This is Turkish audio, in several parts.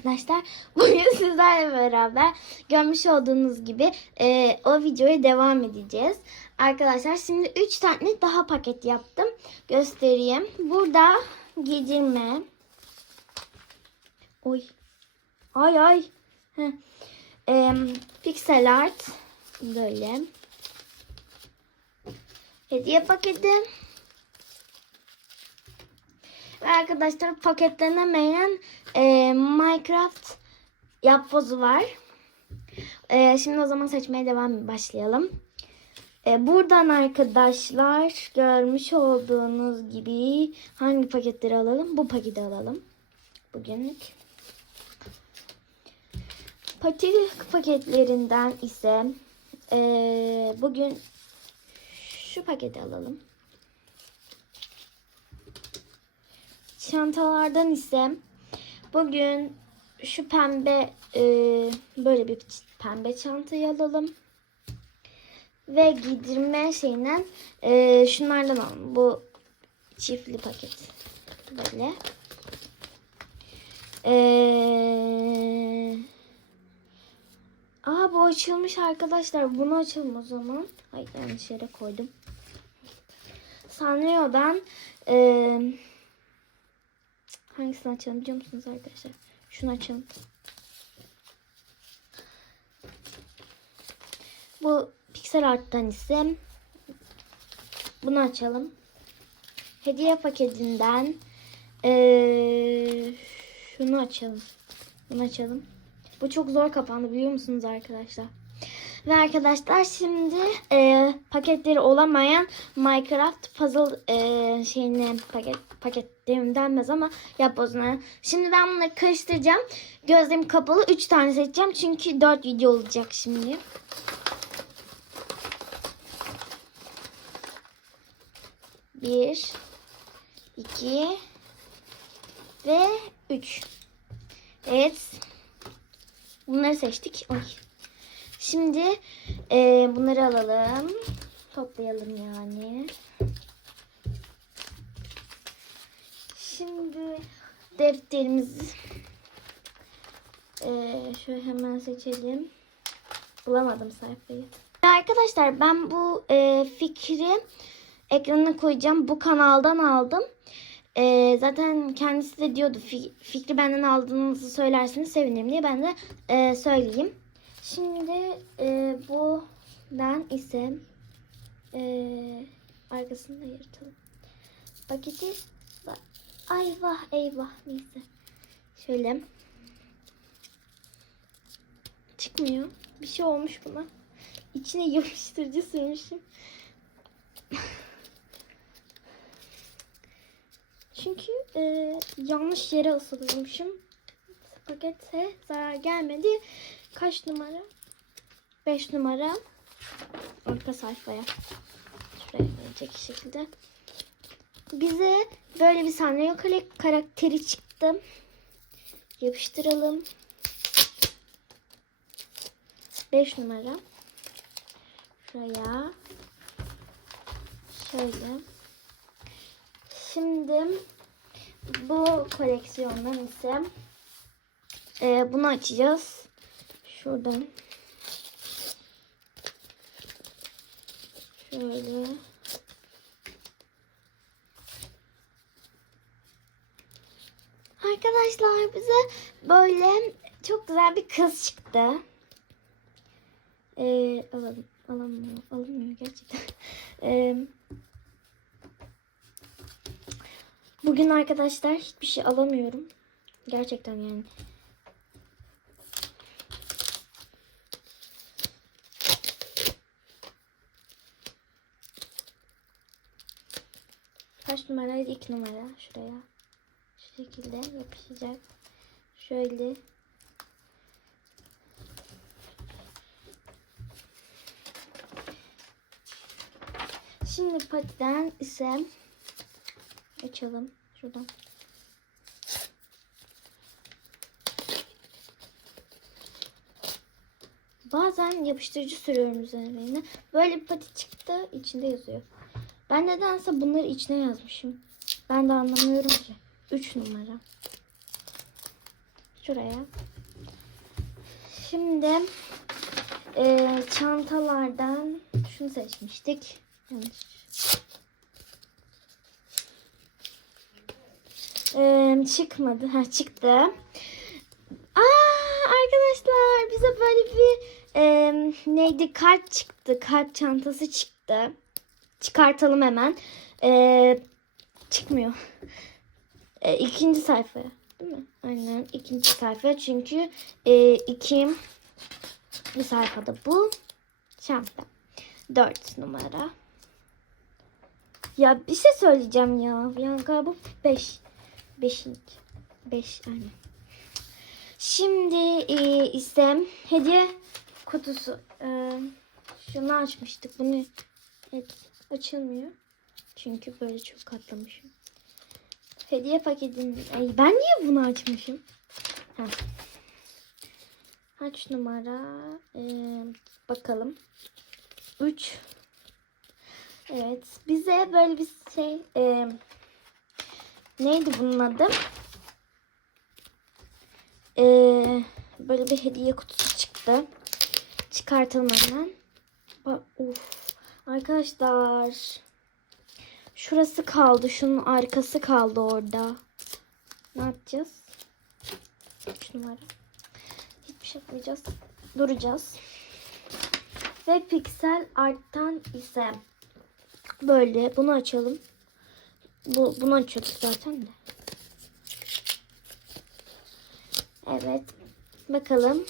arkadaşlar. Bugün sizlerle beraber görmüş olduğunuz gibi e, o videoya devam edeceğiz. Arkadaşlar şimdi 3 tane daha paket yaptım. Göstereyim. Burada giydirme. Oy. Ay ay. Heh. E, pixel art. Böyle. Hediye paketi. Ve arkadaşlar paketlenemeyen e, Minecraft yapbozu var. E, şimdi o zaman seçmeye devam başlayalım. E, buradan arkadaşlar görmüş olduğunuz gibi hangi paketleri alalım? Bu paketi alalım. Bugünlük. Patik paketlerinden ise e, bugün şu paketi alalım. Çantalardan ise bugün şu pembe e, böyle bir pembe çantayı alalım. Ve giydirme şeyinden e, şunlardan alalım. Bu çiftli paket. Böyle. Eee Aa bu açılmış arkadaşlar. Bunu açalım o zaman. Ay yanlış yere koydum. Sanrio'dan eee hangisini açalım biliyor musunuz arkadaşlar? Şunu açalım. Bu Pixel Art'tan ise bunu açalım. Hediye paketinden eee şunu açalım. Bunu açalım. Bu çok zor kapandı biliyor musunuz arkadaşlar? Ve arkadaşlar şimdi e, paketleri olamayan Minecraft puzzle e, şeyini paket paketlerim denmez ama yapbozuna. Şimdi ben bunları karıştıracağım. Gözlerim kapalı 3 tane seçeceğim çünkü 4 video olacak şimdi. Bir, iki ve üç. Evet. Bunları seçtik. Oy. Şimdi e, bunları alalım. Toplayalım yani. Şimdi defterimizi e, şöyle hemen seçelim. Bulamadım sayfayı. Arkadaşlar ben bu e, fikri ekranına koyacağım. Bu kanaldan aldım. E, zaten kendisi de diyordu fi- fikri benden aldığınızı söylerseniz sevinirim diye ben de e, söyleyeyim. Şimdi e, buradan ise e, arkasını da yırtalım. Paketi. Ay vah eyvah neyse. Şöyle. Çıkmıyor. Bir şey olmuş buna. İçine yapıştırıcı sürmüşüm. Çünkü e, yanlış yere ısıtmışım. Pakete zarar gelmedi. Kaç numara? 5 numara. Arka sayfaya. Şuraya gelecek şekilde. Bize böyle bir Sanrio karakteri çıktı. Yapıştıralım. 5 numara. Şuraya. Şöyle. Şimdi bu koleksiyondan ise e, bunu açacağız. Şuradan. Şöyle. Arkadaşlar bize böyle çok güzel bir kız çıktı. Ee, alalım. Alamıyor. Alınmıyor gerçekten. Ee, bugün arkadaşlar hiçbir şey alamıyorum. Gerçekten yani. Kaç numaraydı? 2 numara. Şuraya. Şu şekilde yapışacak. Şöyle. Şimdi patiden ise açalım. Şuradan. Bazen yapıştırıcı sürüyorum üzerine. Böyle bir pati çıktı. içinde yazıyor. Ben nedense bunları içine yazmışım. Ben de anlamıyorum ki. 3 numara. şuraya. Şimdi e, çantalardan şunu seçmiştik. Yanlış. E, çıkmadı. Ha çıktı. Aa arkadaşlar bize böyle bir e, neydi kart çıktı. Kart çantası çıktı. Çıkartalım hemen. E, çıkmıyor. E, ikinci sayfa. Değil mi? Aynen ikinci sayfa. Çünkü e, iki bir sayfada bu. Çanta. Dört numara. Ya bir şey söyleyeceğim ya. Yani galiba beş. Beşinci. Beş aynen. Şimdi e, ise hediye kutusu. E, şunu açmıştık. Bunu evet, açılmıyor. Çünkü böyle çok katlamışım. Hediye paketini... Ay, ben niye bunu açmışım? Ha. Kaç numara? Ee, bakalım. 3. Evet. Bize böyle bir şey... e, neydi bunun adı? Ee, böyle bir hediye kutusu çıktı. Çıkartalım hemen. Bak, of. Arkadaşlar. Şurası kaldı. Şunun arkası kaldı orada. Ne yapacağız? 3 numara. Hiçbir şey yapmayacağız. Duracağız. Ve piksel arttan ise böyle bunu açalım. Bu bunu açıyorduk zaten de. Evet. Bakalım.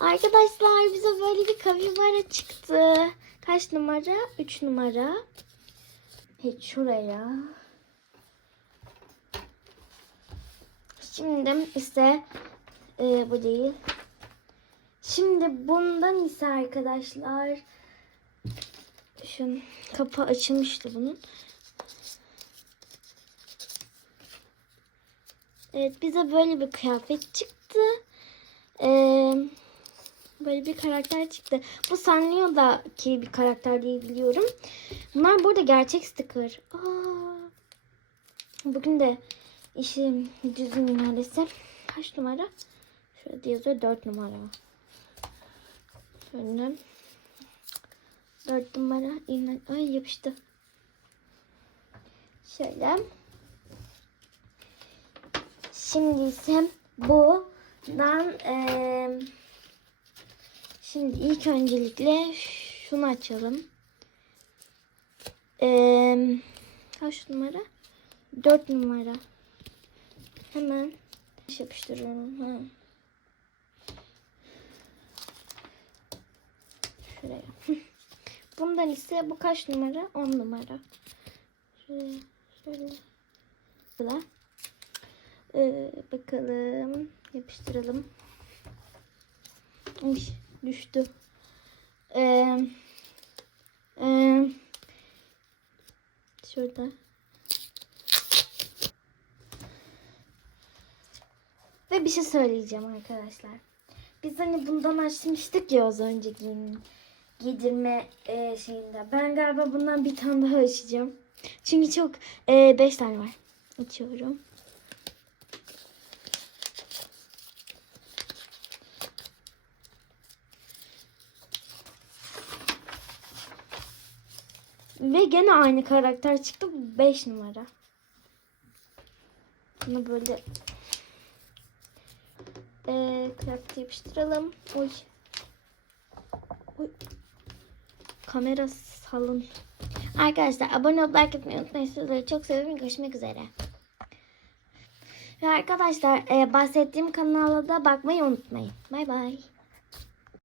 Arkadaşlar bize böyle bir kapibara çıktı. Kaç numara? 3 numara. Hiç şuraya. Şimdi ise e, bu değil. Şimdi bundan ise arkadaşlar şu kapı açılmıştı bunun. Evet bize böyle bir kıyafet çıktı. Ee, böyle bir karakter çıktı. Bu Sanrio'daki bir karakter diye biliyorum. Bunlar burada gerçek sticker. Aa, bugün de işim düzgün maalesef. Kaç numara? Şurada yazıyor 4 numara. Şöyle. 4 numara. İğne- Ay yapıştı. Şöyle. Şimdi ise bundan eee şimdi ilk öncelikle şunu açalım. Eee kaç numara? 4 numara. Hemen yapıştırıyorum. Ha. Şuraya. Bundan ise bu kaç numara? 10 numara. Şöyle. Şöyle. Ee, bakalım. Yapıştıralım. Uy, düştü. Ee, ee, şurada. Ve bir şey söyleyeceğim arkadaşlar. Biz hani bundan açmıştık ya az önce giyin, giydirme e, şeyinde. Ben galiba bundan bir tane daha açacağım. Çünkü çok 5 tane var. Açıyorum. Ve gene aynı karakter çıktı. 5 numara. Bunu böyle ee, kıyafeti yapıştıralım. Oy. Oy. Kamera salın. Arkadaşlar abone olup like etmeyi unutmayın. Sizleri çok seviyorum. Görüşmek üzere. Ve arkadaşlar e, bahsettiğim kanala da bakmayı unutmayın. Bay bay.